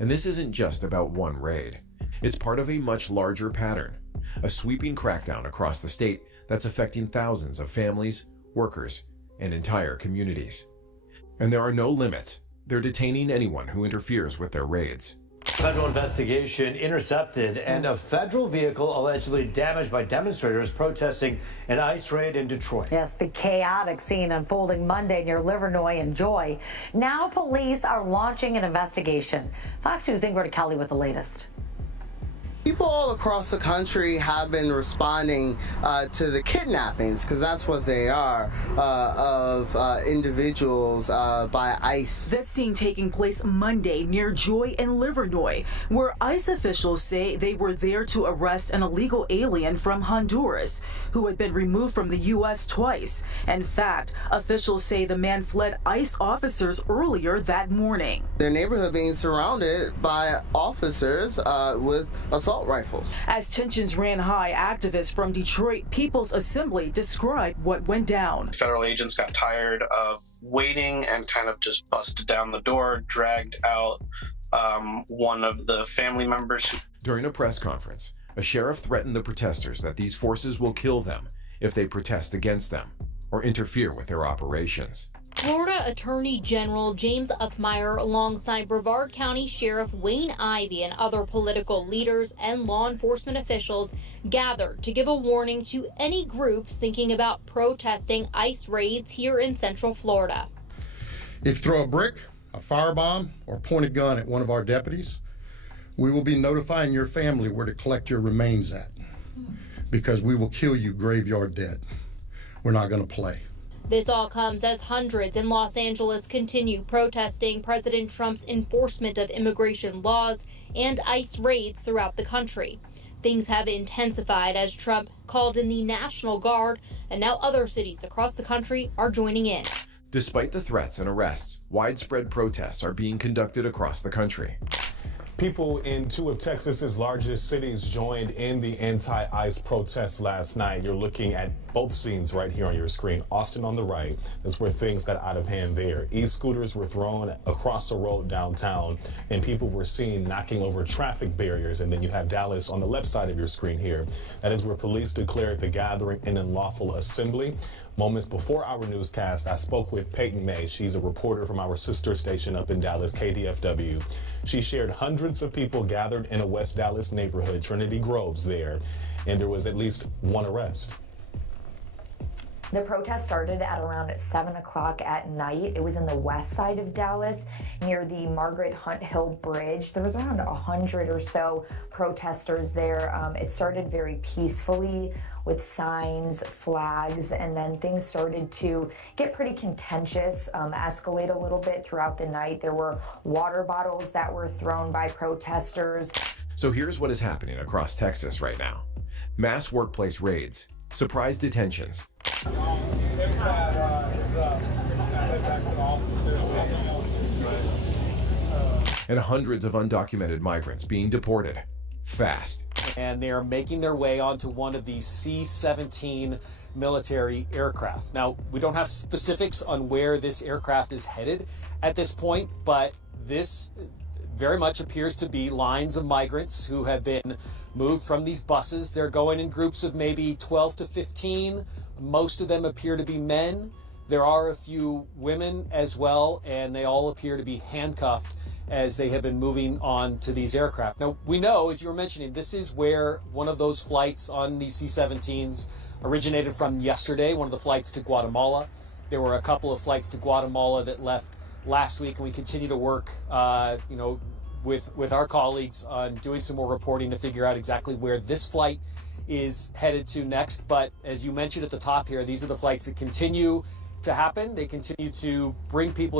And this isn't just about one raid. It's part of a much larger pattern, a sweeping crackdown across the state that's affecting thousands of families, workers, and entire communities. And there are no limits. They're detaining anyone who interferes with their raids. Federal investigation intercepted and a federal vehicle allegedly damaged by demonstrators protesting an ICE raid in Detroit. Yes, the chaotic scene unfolding Monday near Livernois and Joy. Now police are launching an investigation. Fox News' Ingrid Kelly with the latest. People all across the country have been responding to the kidnappings, because that's what they are, of individuals by ICE. This scene taking place Monday near Joy and Livernois, where ICE officials say they were there to arrest an illegal alien from Honduras who had been removed from the U.S. twice. In fact, officials say the man fled ICE officers earlier that morning. Their neighborhood being surrounded by officers with assault rifles. As tensions ran high, activists from Detroit People's Assembly described what went down. Federal agents got tired of waiting and kind of just busted down the door, dragged out one of the family members. During a press conference, a sheriff threatened the protesters that these forces will kill them if they protest against them or interfere with their operations. Florida Attorney General James Uthmeyer, alongside Brevard County Sheriff Wayne Ivey and other political leaders and law enforcement officials, gathered to give a warning to any groups thinking about protesting ICE raids here in Central Florida. If you throw a brick, a firebomb, or point a gun at one of our deputies, we will be notifying your family where to collect your remains at, because we will kill you graveyard dead. We're not going to play. This all comes as hundreds in Los Angeles continue protesting President Trump's enforcement of immigration laws and ICE raids throughout the country. Things have intensified as Trump called in the National Guard, and now other cities across the country are joining in. Despite the threats and arrests, widespread protests are being conducted across the country. People in two of Texas's largest cities joined in the anti-ICE protests last night. You're looking at both scenes right here on your screen. Austin on the right, that's where things got out of hand there. E-scooters were thrown across the road downtown, and people were seen knocking over traffic barriers. And then you have Dallas on the left side of your screen here. That is where police declared the gathering an unlawful assembly. Moments before our newscast, I spoke with Peyton May. She's a reporter from our sister station up in Dallas, KDFW. She shared hundreds of people gathered in a West Dallas neighborhood, Trinity Groves there, and there was at least one arrest. The protest started at around 7 o'clock at night. It was in the west side of Dallas near the Margaret Hunt Hill Bridge. There was around 100 or so protesters there. It started very peacefully with signs, flags, and then things started to get pretty contentious, escalate a little bit throughout the night. There were water bottles that were thrown by protesters. So here's what is happening across Texas right now. Mass workplace raids, surprise detentions, and hundreds of undocumented migrants being deported fast. And they are making their way onto one of these C-17 military aircraft. Now, we don't have specifics on where this aircraft is headed at this point, but this very much appears to be lines of migrants who have been moved from these buses. They're going in groups of maybe 12 to 15. Most of them appear to be men. There are a few women as well, and they all appear to be handcuffed as they have been moving on to these aircraft. Now, we know, as you were mentioning, this is where one of those flights on these C-17s originated from yesterday, one of the flights to Guatemala. There were a couple of flights to Guatemala that left last week, and we continue to work, with our colleagues on doing some more reporting to figure out exactly where this flight is headed to next. But as you mentioned at the top here, these are the flights that continue to happen. They continue to bring people